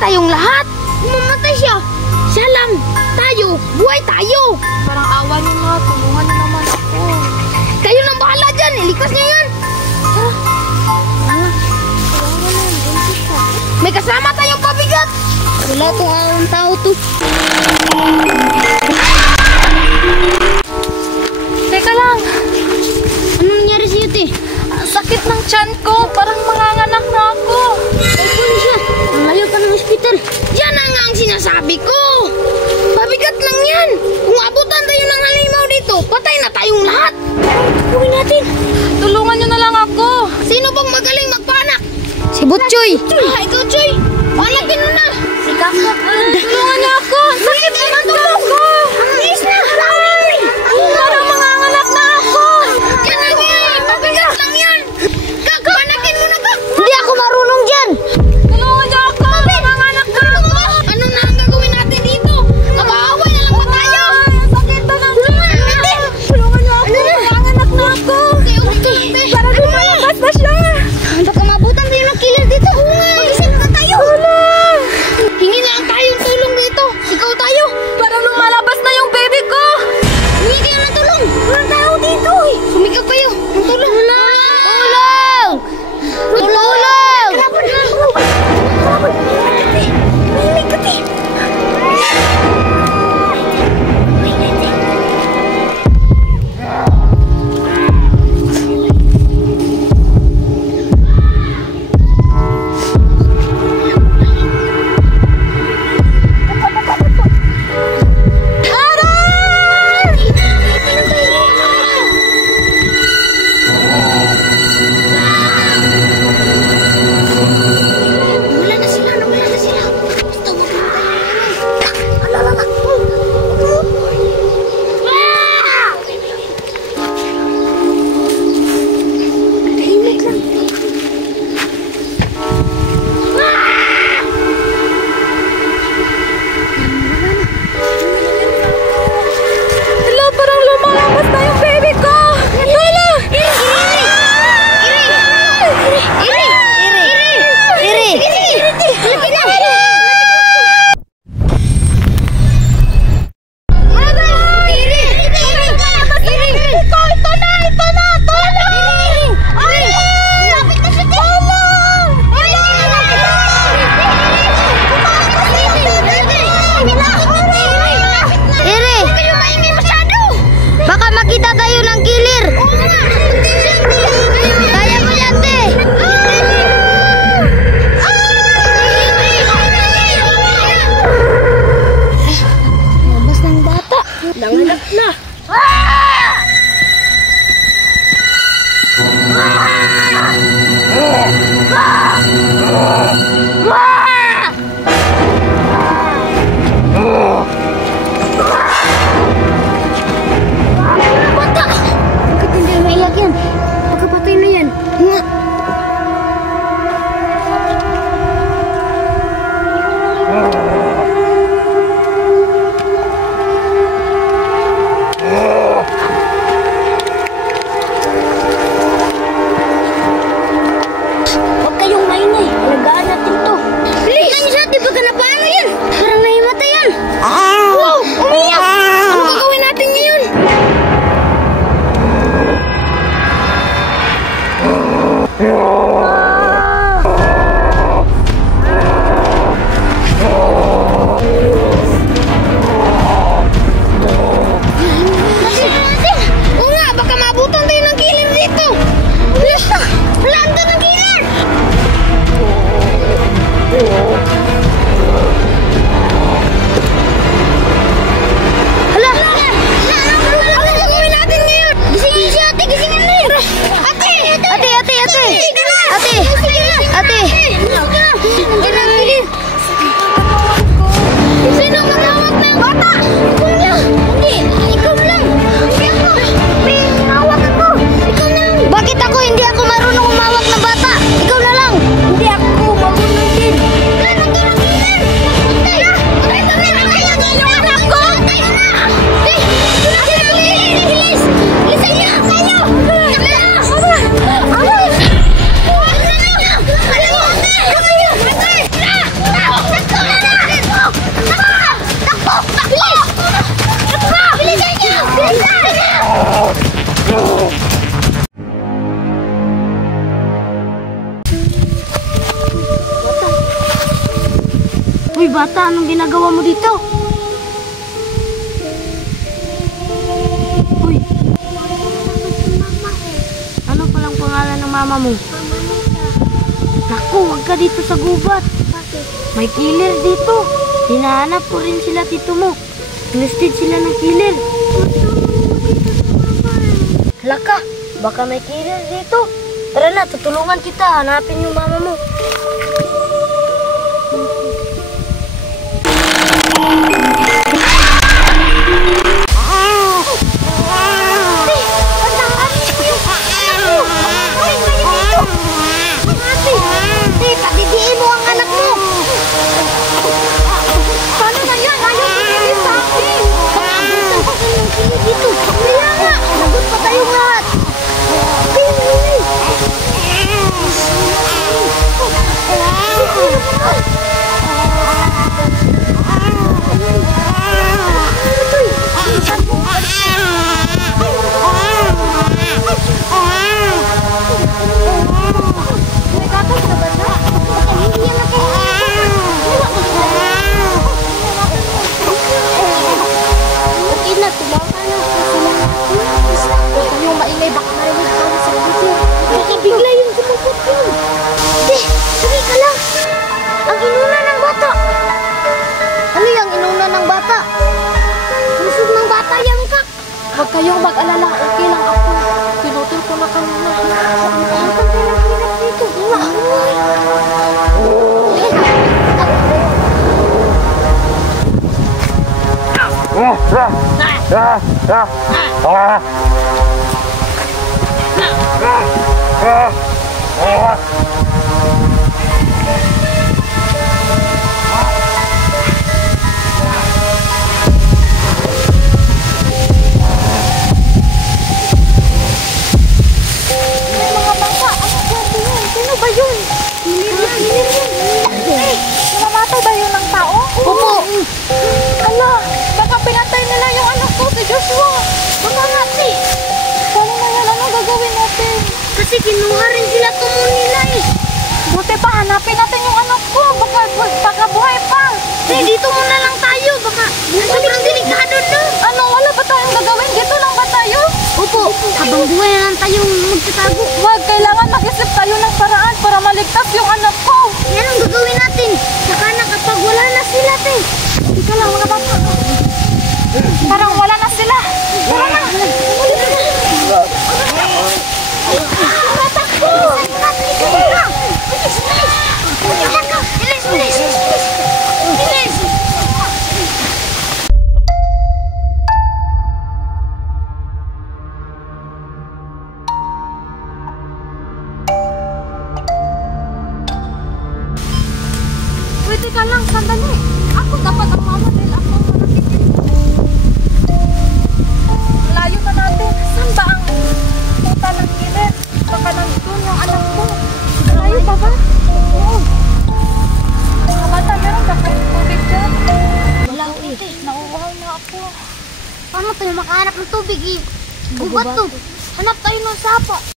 tayong lahat. Mamatay siya. Siya lang. Tayo. Buhay tayo. Parang awa niyo na. Tulungan niyo naman ako. Kayo nang bahala dyan. Ilikas niyo yan. Tara. May kasama tayong pabigat. Wala kung anong tao to. Teka lang. Anong nangyari sa'yo, te? Sakit ng tiyan ko. Parang manganganak na ako. Ano siya? Malayo pa ng ospital. Yan na nga ang sinasabi ko. Pabigat lang yan. Kung abutan tayo ng halimaw dito, patay na tayong lahat. Gawin natin. Tulungan niyo na lang ako. Sino bang magaling magpanak? Si Butchoy. Ikaw, Choy. Panakin mo na. Si Kakak. Tulungan niyo ako. Sakit naman to ako. Please na. Parang manganganak na ako. Yan na yan. Pabigat lang yan. Kak, panakin mo na, Kak. Hindi ako marunong dyan. Tulungan niyo ako. Manganganak na ako. Ano na ang gagawin natin dito? Mag-aaway na lang ba tayo? Sakit na ng tiyan. Tulungan niyo ako. Manganganak na ako. Para lumalabas na siya. Baka mabutan tayo ng killer dito. Mag-isip na tayo. Hingi na lang tayong tulong dito. Ikaw tayo. Parang lumalabas na yung baby ko. Hingi kayo ng tulong. Walang tao dito eh. Sumikap kayo. Ng tulong. Tulong! Tulong! Kalaban na ako. Kalaban. May kati. Wala na sila. Basta wag mo tayo. Alala. Tahimik lang. Hala, parang lumalabas na yung baby ko. Hala! Baka makita tayo ng killer. Kaya mo yan, te. Labas ng bata. Nanganak na. Bata! Bakit hindi umiiyak yan? Pagkapatay na yan. Nga. Huwag kayong maingay. Alagaan natin to. Bilis! Ano siya? Di ba ka na paano yan? Parang nahimatay yan. Wow! Umiyak! Ano gagawin natin ngayon? Oo nga, baka mabutan tayo ng killer dito. Landa ng killer! Hala! Ano gagawin natin ngayon? Gisingin si ate, gisingin na yun! Ate! Ate! Uy, bata, anong ginagawa mo dito? Uy. Ano palang pangalan ng mama mo? Naku, huwag ka dito sa gubat. May killer dito. Hinahanap ko rin sila tito mo. Instead sila ng killer. Halaka, baka may killer dito. Tara na, tutulungan kita. Hanapin yung mama mo. Huwag kayong mag-alala, okay lang ako. Tinutol ko na kanina. Dito, Namamatay ba yun ng tao? Opo. Ala, baka pinatay nila yung anak ko, si Joshua. Baka nga, te. Paano na yan? Ano gagawin natin? Kasi kinuha rin sila tumo nila eh. Buti pa, hanapin natin yung anak ko. Baka buhay pa. Te, dito muna lang tayo. Baka sobrang delikado na. Ano, wala ba tayong gagawin? Dito lang ba tayo? Opo, habang buhay na lang tayong magtatago. Wag, kailangan mag-isip tayo ng paraan para maligtas yung anak ko. Yan ang gagawin natin. Saka na kapag wala na sila, te. Ika lang mga bata. Parang wala na sila. Tara na. Tatakbo! Bilis! Bilis! Pwede ka lang, sandali. Ako dapat ang mama dahil ako ang nakikinig. Layo na natin. Saan ba ang puta ng killer? Baka nandun yung anak ko. Layo pa ba? Oo. Mga bata, meron ba kayong tubig dyan? Wala ko eh. Nauuhaw na ako. Paano tayo makahanap ng tubig eh? Gubat to. Hanap tayo ng sapa.